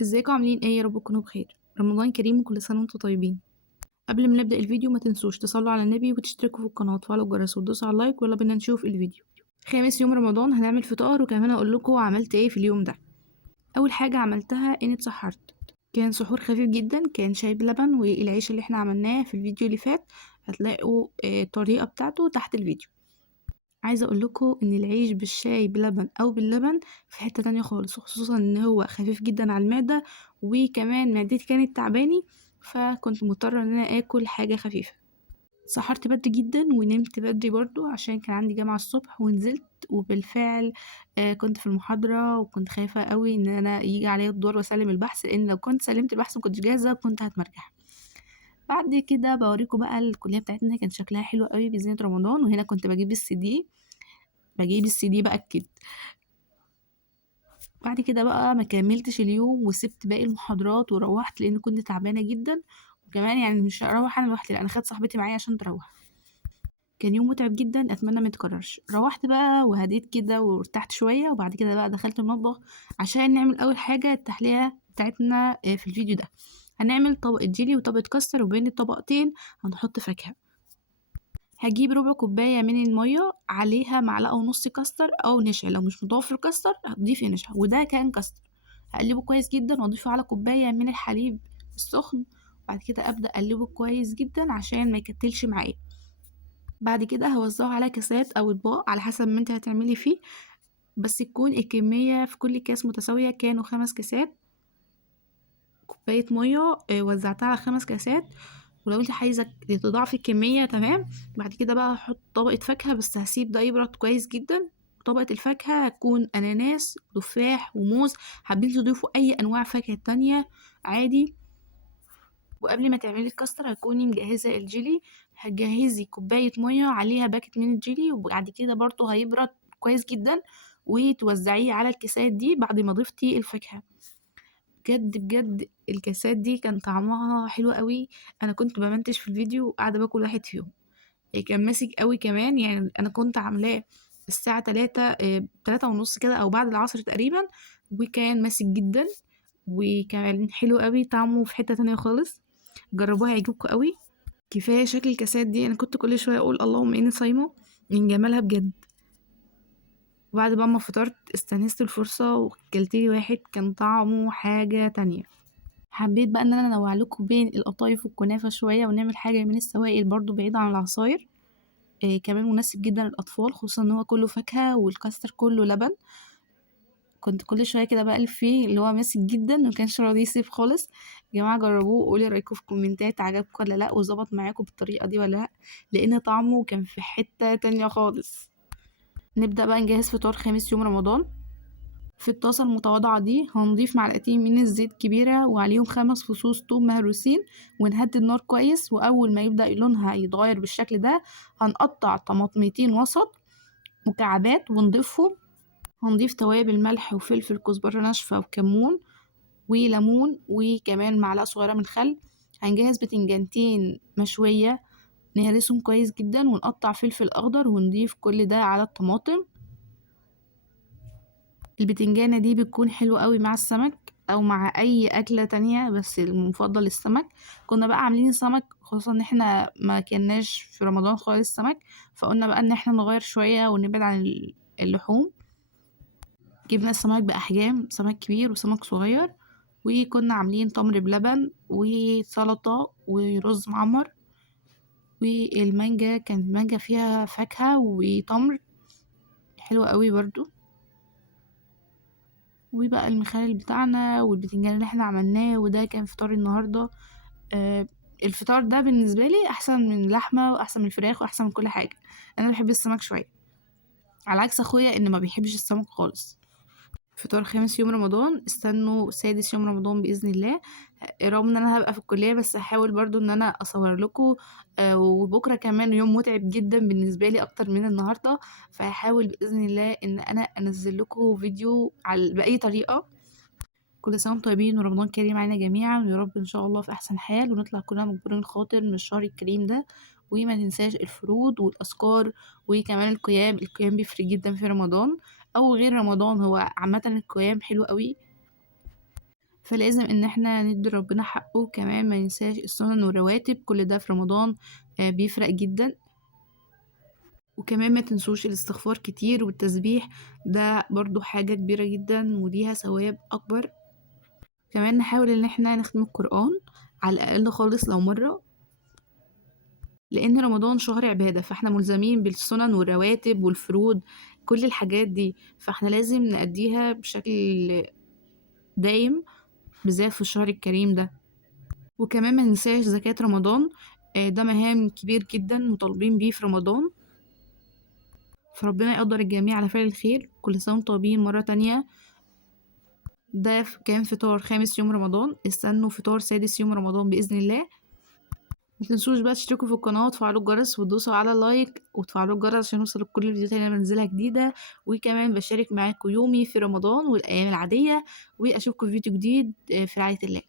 ازيكم عاملين ايه؟ يا رب تكونوا بخير. رمضان كريم وكل سنه وانتم طيبين. قبل ما نبدا الفيديو ما تنسوش تصلوا على النبي وتشتركوا في القناه وتفعلوا الجرس وتدوسوا على اللايك، ويلا بينا نشوف الفيديو. خامس يوم رمضان هنعمل فطار، وكمان هقول لكم عملت ايه في اليوم ده. اول حاجه عملتها اني اتسحرت. كان سحور خفيف جدا، كان شاي بلبن والعيش اللي احنا عملناه في الفيديو اللي فات. هتلاقوا الطريقه بتاعته تحت الفيديو. عايزه اقول لكم ان العيش بالشاي بلبن او باللبن في حته تانية خالص، وخصوصا ان هو خفيف جدا على المعده، وكمان معدتي كانت تعباني، فكنت مضطره ان انا اكل حاجه خفيفه. سحرت بدري جدا ونمت بدري برضو عشان كان عندي جامعه الصبح، ونزلت وبالفعل كنت في المحاضره، وكنت خايفه قوي ان انا يجي عليا الدور واسلم البحث، لان لو كنت سلمت البحث مكنتش جاهزه كنت هتمرجح. بعد كده بوريكم بقى الكليه بتاعتنا كان شكلها حلو قوي بزينه رمضان، وهنا كنت بجيب السي دي بأكد. بعد كده بقى ما كملتش اليوم وسبت باقي المحاضرات وروحت، لان كنت تعبانه جدا. وكمان يعني مش هروح انا لوحدي، لا انا خدت صاحبتي معايا عشان تروح. كان يوم متعب جدا، اتمنى ما يتكررش. روحت بقى وهديت كده وارتحت شويه، وبعد كده بقى دخلت المطبخ عشان نعمل اول حاجه التحليه بتاعتنا في الفيديو ده. هنعمل طبقه جيلي وطبقه كاستر، وبين الطبقتين هنحط فاكهه. هجيب ربع كوباية من المية، عليها معلقة ونص كاستر أو نشا، لو مش متوفر كاستر هتضيفي نشا، وده كان كاستر. هقلبه كويس جدا واضيفه على كوباية من الحليب السخن. بعد كده أبدأ أقلبه كويس جدا عشان ما يكتلش معايا. بعد كده هوزعه على كاسات أو أطباق على حسب ما انت هتعملي فيه، بس تكون الكمية في كل كاس متساوية. كانوا 5 كاسات كوباية مية، وزعتها على 5 كاسات. ولو انت عايزة تضاعفي الكمية تمام. بعد كده بقى هحط طبقة فاكهة، بس هسيب ده يبرد كويس جدا. طبقة الفاكهة هتكون أناناس تفاح وموز، حابين تضيفوا أي أنواع فاكهة تانية عادي. وقبل ما تعملي الكاستر هتكوني مجهزة الجيلي. هتجهزي كوباية مية عليها باكت من الجيلي، وبعد كده برضه هيبرد كويس جدا، وتوزعيه على الكيسات دي بعد ما ضفتي الفاكهة. بجد بجد الكاسات دي كان طعمها حلو قوي. انا كنت بمنتج في الفيديو وقاعده باكل واحد فيهم. كان ماسك قوي كمان، يعني انا كنت عاملاه الساعه 3 ونص كده او بعد العصر تقريبا، وكان ماسك جدا، وكان حلو قوي طعمه في حته تانية خالص. جربوها هيعجبكم قوي. كفايه شكل الكاسات دي، انا كنت كل شويه اقول اللهم اني صايمه من جمالها بجد. وبعد بقى ما فطرت استنست الفرصه وكلتلي واحد كان طعمه حاجه تانية. حبيت بقى ان انا انوع لكم بين القطايف والكنافه شويه، ونعمل حاجه من السوائل برضو بعيده عن العصاير. كمان مناسب جدا للاطفال، خصوصا ان هو كله فاكهه والكاستر كله لبن. كنت كل شويه كده بقلب فيه، اللي هو ماسك جدا مكانش راضي يسيب خالص. يا جماعه جربوه وقولي رايكم في الكومنتات، عجبكم ولا لا، وظبط معاكم بالطريقه دي ولا لا، لان طعمه كان في حته تانية خالص. نبدا بقى نجهز فطار خامس يوم رمضان. في الطاسة المتواضعة دي هنضيف معلقتين من الزيت كبيرة، وعليهم 5 فصوص توم مهروسين، ونهدي النار كويس. وأول ما يبدأ لونها يتغير بالشكل ده هنقطع طماطميتين وسط مكعبات ونضيفهم. هنضيف توابل ملح وفلفل كزبرة ناشفة وكمون وليمون، وكمان معلقة صغيرة من خل. هنجهز بتنجانتين مشوية نهرسهم كويس جدا، ونقطع فلفل أخضر ونضيف كل ده على الطماطم. البتنجانة دي بتكون حلوة قوي مع السمك او مع اي اكلة تانية، بس المفضل السمك. كنا بقى عاملين سمك، خصوصا ان احنا ما كناش في رمضان خالص سمك، فقلنا بقى ان احنا نغير شوية ونبعد عن اللحوم. جبنا السمك بأحجام، سمك كبير وسمك صغير. وكنا عاملين تمر بلبن وسلطة ورز معمر. والمانجا كانت مانجا فيها فاكهة وتمر حلوة قوي برضو. وبقى المخلل بتاعنا والبتنجان اللي احنا عملناه، وده كان فطار النهارده. آه الفطار ده بالنسبه لي احسن من اللحمه واحسن من الفراخ واحسن من كل حاجه. انا بحب السمك شويه، على عكس اخويا ان ما بيحبش السمك خالص. فطار خامس يوم رمضان، استنوا سادس يوم رمضان باذن الله. رغم ان انا هبقى في الكليه، بس هحاول برضو ان انا اصور لكم. وبكره كمان يوم متعب جدا بالنسبه لي اكتر من النهارده، فهحاول باذن الله ان انا انزل لكم فيديو على باي طريقه. كل سنة وانتم طيبين ورمضان كريم علينا جميعا، ويا رب ان شاء الله في احسن حال، ونطلع كلنا مجبورين خاطر من الشهر الكريم ده. وما ننساش الفروض والاذكار، وكمان القيام بيفرق جدا في رمضان او غير رمضان. هو عامة القيام حلو قوي. فلازم إن إحنا ندّي ربنا حقّه، كمان ما ننساش السُنن والرواتب، كل ده في رمضان بيفرق جدًا، وكمان ما تنسوش الاستغفار كتير والتسبيح، ده برضه حاجة كبيرة جدًا وليها ثواب أكبر. كمان نحاول إن إحنا نختم القرآن على الأقل خالص لو مرّة، لإن رمضان شهر عبادة، فإحنا ملزمين بالسُنن والرواتب والفروض، كل الحاجات دي، فإحنا لازم نأدّيها بشكل دايم، بالذات في الشهر الكريم ده. وكمان ما ننساش زكاة رمضان، ده مهام كبير جدًا مطالبين بيه في رمضان، فربنا يقدّر الجميع على فعل الخير، كل سنة وأنتم طيبين مرّة تانية. ده كان فطار خامس يوم رمضان، استنوا فطار سادس يوم رمضان بإذن الله. ما تنسوش بقى تشتركوا في القناة وتفعلوا الجرس وتدوسوا على لايك وتفعلوا الجرس عشان يوصلك كل الفيديوهات اللي أنا بانزلها جديدة، وكمان باشارك معاكم يومي في رمضان والأيام العادية، وأشوفكم في فيديو جديد في رعاية الله.